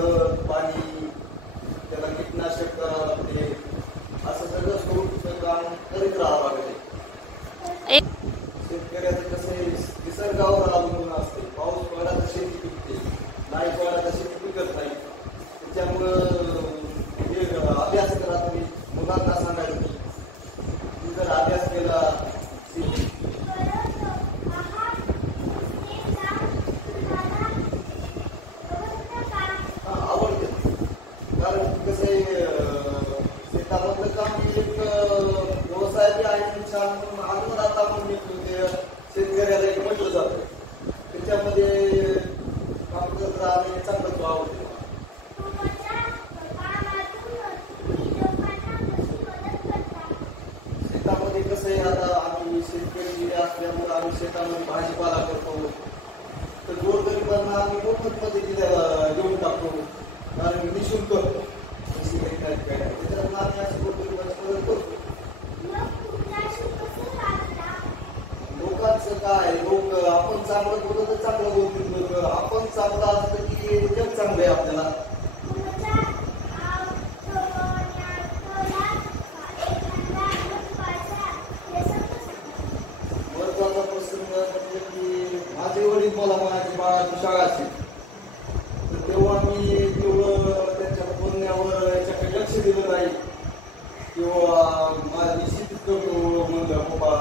खत पाणी त्याला कीटनाशक करावं लागते, असं सगळं सोडून काम करीत राहावं लागते. शेतकऱ्याचं कसं आहे, निसर्गावर अवलंबून असते. पाऊस पडला तर शेती पिकते, नाही पडला तर शेती पिकत नाही. त्याच्यामुळं हे अभ्यास करा तुम्ही, मुलांना सांगायचं की जर अभ्यास केला आवडते. कारण कसं आहे, शेतामधलं काम एक व्यवसाय बी आहे छान म्हणून अन्नदाता म्हणून शेतकऱ्याला एक म्हटलं जातं. त्याच्यामध्ये काम करत राहणे चांगलं आवडते. शेतामध्ये कसं आहे, आता आम्ही शेतकरी असल्यामुळे आम्ही शेतामध्ये भाजीपाला करतो, तर गोरगरिबांना आम्ही मोफत पद्धतीने देऊन टाकतो. कारण निःशुल्क त्याच्यानं आम्ही असं गोरगरिबांची मदत करतो. लोकांचं काय, लोक आपण चांगलं बोलतो तर चांगलं बोलतील लोक, आपण चांगलं असतं की जग चांगलं आहे आपल्याला. महत्वाचा प्रसंग म्हणजे की माझे वडील मला म्हणायचे, बाळाची शाळा असेल तर तेव्हा मी तेवढं त्यांच्या बोलण्यावर याच्याकडे लक्ष दिलं नाही, किंवा माझी शेतीत करतो म्हणलं पप्पा.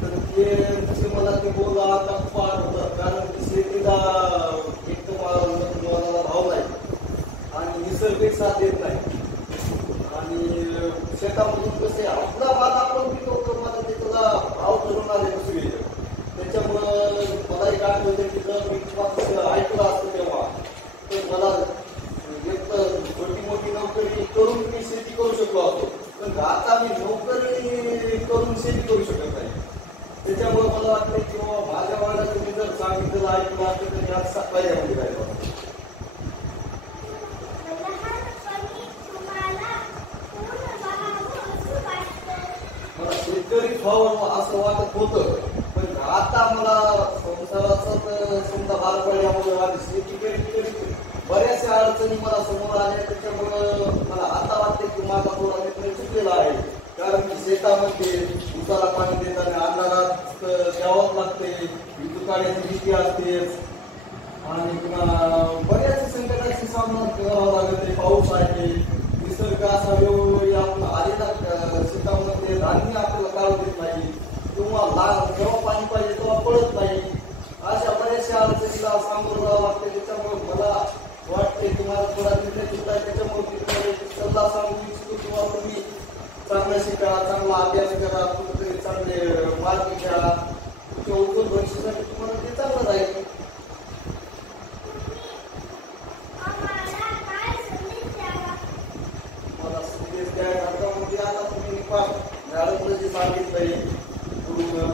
तर ते तसे मला ते बोला आता फार होतात. कारण शेतीला एक तर मला भाव नाही आणि निसर्ग साथ देत नाही. आणि शेतामधून कसे आपला माल आपण पिकवतो, मला ते तुला भाव ठरवून आले दुसरी. त्याच्यामुळं मला एक आठवतं की जर मी तुम्हाला ऐकलं असतं तेव्हा तर मला एक तर छोटी मोठी नोकरी करून मी शेती करू शकलो असतो, पण आता मी नोकरी करून शेती करू शकत नाही. त्याच्यामुळे मला वाटतं की माझ्या वडिलांनी तुम्ही जर सांगितलं ऐकलं असतं तर यात पर्यायामध्ये राहिलो. मला शेतकरी व्हावं असं वाटत होतं, पण आता मला संसाराचा समजा भार पडल्यामुळे आणि शेती करीत बऱ्याचशा अडचणी मला समोर आल्या. त्याच्यामुळं मला आता वाटते की माझा थोडा निर्णय चुकलेला आहे. कारण की शेतामध्ये उसाला पाणी देताना अन्नाला द्यावंच लागते, दुकानाची भीती असते आणि पुन्हा बऱ्याच संकटाची सामना करावा लागते. पाऊस आहे, निसर्ग असा वेळोवेळी आपण आलेला शेतामध्ये धान्य आपल्याला काढू देत नाही, किंवा जेव्हा पाणी पाहिजे तेव्हा पडत नाही. अशा बऱ्याचशा अडचणीला सामोरं जावं लागते. त्याच्यामुळे मला वाटते की मला थोडा निर्णय चुकला आहे. त्याच्यामुळे सल्ला सांगू इच्छितो किंवा तुम्ही चांगलं शिका, चांगला अभ्यास करा, कुठेतरी चांगले मार्क घ्या, तुमच्या उज्ज्वल भविष्यासाठी तुम्हाला ते चांगलं राहील. मला संदेश द्यायला म्हणजे आता तुम्ही मॅडमनं जे सांगितलंय गुरुनं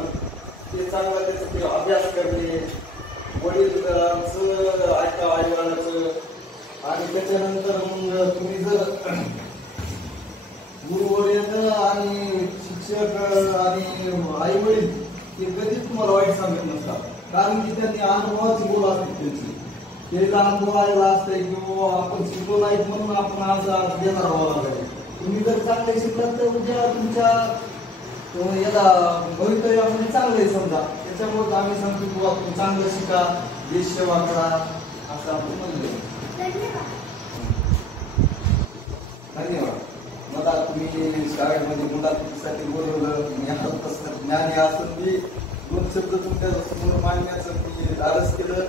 ते चांगलं, त्याचं ते अभ्यास करणे, वडीलचं ऐका आईवडिलांचं. आणि त्याच्यानंतर मग तुम्ही जर गुरुवर्य आणि शिक्षक आणि आई वडील हे कधीच तुम्हाला वाईट सांगत नसतात. कारण की त्यांनी अनुभवाची बोल असते त्यांची, त्याचा अनुभव आलेला असते किंवा आपण शिकलो नाहीत म्हणून आपण आज देणार व्हावं लागेल. तुम्ही जर चांगले शिकलात तर उद्या तुमच्या याला भवितव्यामध्ये चांगले समजा. त्याच्यामुळे आम्ही सांगतो की तुम्ही चांगलं शिका, देश सेवा करा असं आपण म्हणलं. धन्यवाद. मला तुम्ही शाळेमध्ये मुलाखतीसाठी बोलवलं, मी आता ज्ञानी असून मी दोन शब्द तुमच्या समोर मांडण्याचं मी धाडस केलं.